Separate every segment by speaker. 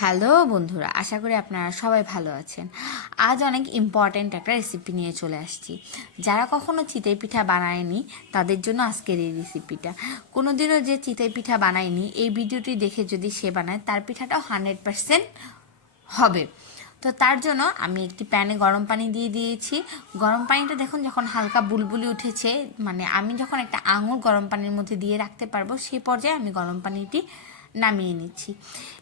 Speaker 1: Hello বন্ধুরা, আশা করি আপনারা সবাই ভালো আছেন। আজ অনেক ইম্পর্ট্যান্ট একটা রেসিপি নিয়ে চলে আসছি। যারা কখনো চিতই পিঠা বানায়নি, তাদের জন্য আজকের এই রেসিপিটা কোনো দিনও যে চিতই পিঠা বানায়নি, এই ভিডিওটি দেখে যদি সে বানায়, তার পিঠাটাও হান্ড্রেড পারসেন্ট হবে। তো তার জন্য আমি একটি প্যানে গরম পানি দিয়ে দিয়েছি। গরম পানিটা দেখুন যখন হালকা বুলবুলি উঠেছে মানে আমি যখন একটা আঙুর গরম পানির মধ্যে দিয়ে রাখতে পারব সেই পর্যায়ে আমি গরম পানিটি নামিয়ে নিচ্ছি।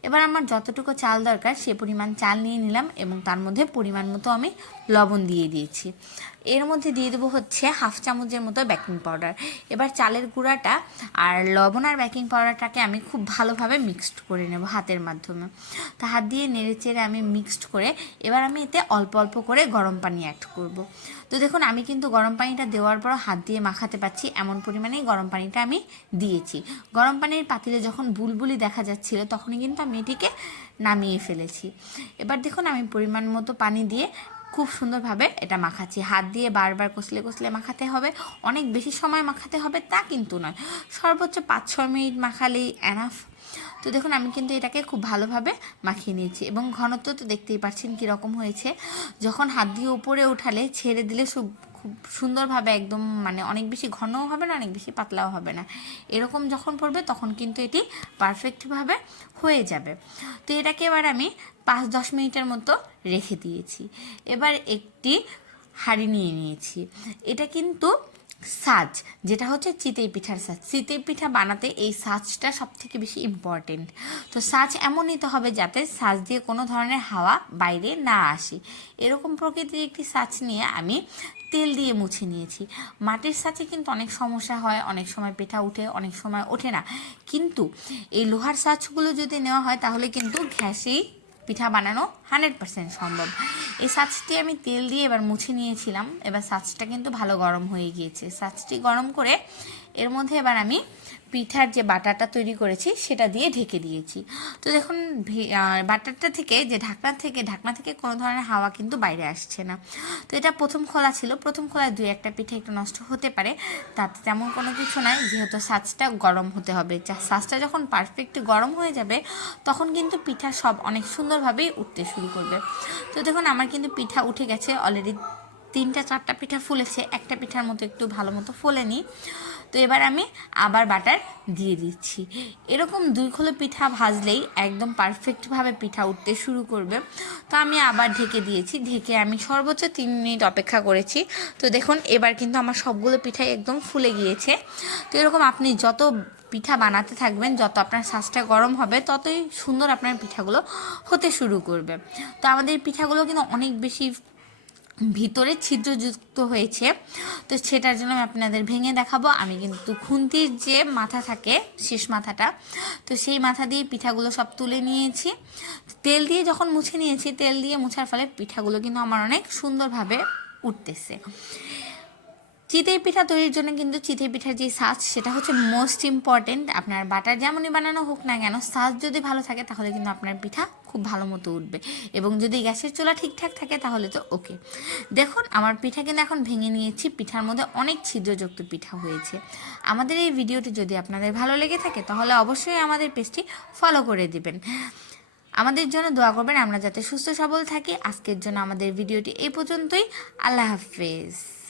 Speaker 1: এবার আমার যতটুকু চাল দরকার সে পরিমাণ চাল নিয়ে নিলাম এবং তার মধ্যে পরিমাণ মতো আমি লবণ দিয়ে দিয়েছি। এর মধ্যে দিয়ে দেবো হচ্ছে হাফ চামচের মতো বেকিং পাউডার এবার চালের গুঁড়াটা আর লবণ আর বেকিং পাউডারটাকে আমি খুব ভালোভাবে মিক্সড করে নেব হাতের মাধ্যমে। তো হাত দিয়ে নেড়ে চেড়ে আমি মিক্সড করে এবার আমি এতে অল্প অল্প করে গরম পানি অ্যাড করব। তো দেখুন, আমি কিন্তু গরম পানিটা দেওয়ার পর হাত দিয়ে মাখাতে পারছি, এমন পরিমাণেই গরম পানিটা আমি দিয়েছি। গরম পানির পাতিলে যখন বুলবুলি দেখা যাচ্ছিল, তখনই কিন্তু আমি এটিকে নামিয়ে ফেলেছি। এবার দেখুন, আমি পরিমাণ মতো পানি দিয়ে খুব সুন্দরভাবে এটা মাখাচ্ছি। হাত দিয়ে বারবার কষলে কষলে মাখাতে হবে। অনেক বেশি সময় মাখাতে হবে তা কিন্তু নয়। সর্বোচ্চ পাঁচ ছ মিনিট মাখালেই অ্যানাফ তো দেখুন, আমি কিন্তু এটাকে খুব ভালোভাবে মাখিয়ে নিয়েছি এবং ঘনত্ব তো দেখতেই পাচ্ছেন কীরকম হয়েছে। যখন হাত দিয়ে উপরে উঠালে ছেড়ে দিলে খুব সুন্দরভাবে একদম মানে অনেক বেশি ঘনও হবে না, অনেক বেশি পাতলাও হবে না। এরকম যখন পড়বে তখন কিন্তু এটি পারফেক্টভাবে হয়ে যাবে। তো এটাকে এবার আমি পাঁচ দশ মিনিটের মতো রেখে দিয়েছি। এবার একটি হাঁড়ি নিয়ে নিয়েছি। এটা কিন্তু সাজ, যেটা হচ্ছে চিতই পিঠার সাজ। চিতই পিঠা বানাতে এই সাজটা সব থেকে বেশি ইম্পর্টেন্ট তো সাজ এমন নিতে হবে যাতে সাজ দিয়ে কোনো ধরনের হাওয়া বাইরে না আসে। এরকম প্রকৃতির একটি সাজ নিয়ে আমি তেল দিয়ে মুছে নিয়েছি। মাটির সাথে কিন্তু অনেক সমস্যা হয়, অনেক সময় পিঠা উঠে, অনেক সময় ওঠে না। কিন্তু এই লোহার সাজগুলো যদি নেওয়া হয় তাহলে কিন্তু গ্যাসেই পিঠা বানানো হান্ড্রেড পার্সেন্ট সম্ভব। এই সাচটি আমি তেল দিয়ে এবার মুছে নিয়েছিলাম। এবার সাচটা কিন্তু ভালো গরম হয়ে গিয়েছে। সাচটি গরম করে এর মধ্যে এবার আমি পিঠার যে বাটারটা তৈরি করেছি, সেটা দিয়ে ঢেকে দিয়েছি। তো দেখুন বাটারটা থেকে, যে ঢাকনা থেকে ঢাকনা থেকে কোনো ধরনের হাওয়া কিন্তু বাইরে আসছে না। তো এটা প্রথম খোলা ছিল, প্রথম খোলায় দুই একটা পিঠে একটু নষ্ট হতে পারে, তাতে তেমন কোনো কিছু নাই, যেহেতু সাজটা গরম হতে হবে। সাজটা যখন পারফেক্ট গরম হয়ে যাবে, তখন কিন্তু পিঠা সব অনেক সুন্দরভাবেই উঠতে শুরু করবে। তো দেখুন, আমার কিন্তু পিঠা উঠে গেছে অলরেডি তিনটা, চারটা পিঠা ফুলেছে, একটা পিঠার মতো একটু ভালো মতো ফোলেনি তো এবার আমি আবার বাটার দিয়ে দিচ্ছি। এরকম দুই খোলো পিঠা ভাজলেই একদম পারফেক্টভাবে পিঠা উঠতে শুরু করবে। তো আমি আবার ঢেকে দিয়েছি। ঢেকে আমি সর্বোচ্চ তিন মিনিট অপেক্ষা করেছি। তো দেখুন, এবার কিন্তু আমার সবগুলো পিঠাই একদম ফুলে গিয়েছে। তো এরকম আপনি যত পিঠা বানাতে থাকবেন, যত আপনার শ্বাসটা গরম হবে, ততই সুন্দর আপনার পিঠাগুলো হতে শুরু করবে। তো আমাদের পিঠাগুলো কিন্তু অনেক বেশি ভিতরে ছিদ্রযুক্ত হয়েছে। তো সেটার জন্য আমি আপনাদের ভেঙে দেখাবো। আমি কিন্তু খুন্তির যে মাথা থাকে, শেষ মাথাটা, তো সেই মাথা দিয়ে পিঠাগুলো সব তুলে নিয়েছি। তেল দিয়ে যখন মুছে নিয়েছি, তেল দিয়ে মুছার ফলে পিঠাগুলো কিন্তু আমার অনেক সুন্দরভাবে উঠতেছে। চিতই পিঠা তৈরির জন্য কিন্তু চিতই পিঠার যে সাজ সেটা হচ্ছে মোস্ট ইম্পর্টেন্ট আপনার বাটার যেমনই বানানো হোক না কেন সাজ যদি ভালো থাকে, তাহলে কিন্তু আপনার পিঠা খুব ভালো মতো উঠবে। এবং যদি গ্যাসের চুলা ঠিকঠাক থাকে তাহলে তো ওকে দেখুন, আমার পিঠা কিন্তু এখন ভেঙে নিয়েছি। পিঠার মধ্যে অনেক ছিদ্রযুক্ত পিঠা হয়েছে। আমাদের এই ভিডিওটি যদি আপনাদের ভালো লেগে থাকে, তাহলে অবশ্যই আমাদের পেজটি ফলো করে দিবেন। আমাদের জন্য দোয়া করবেন, আমরা যাতে সুস্থ সবল থাকি। আজকের জন্য আমাদের ভিডিওটি এই পর্যন্তই। আল্লাহ হাফেজ।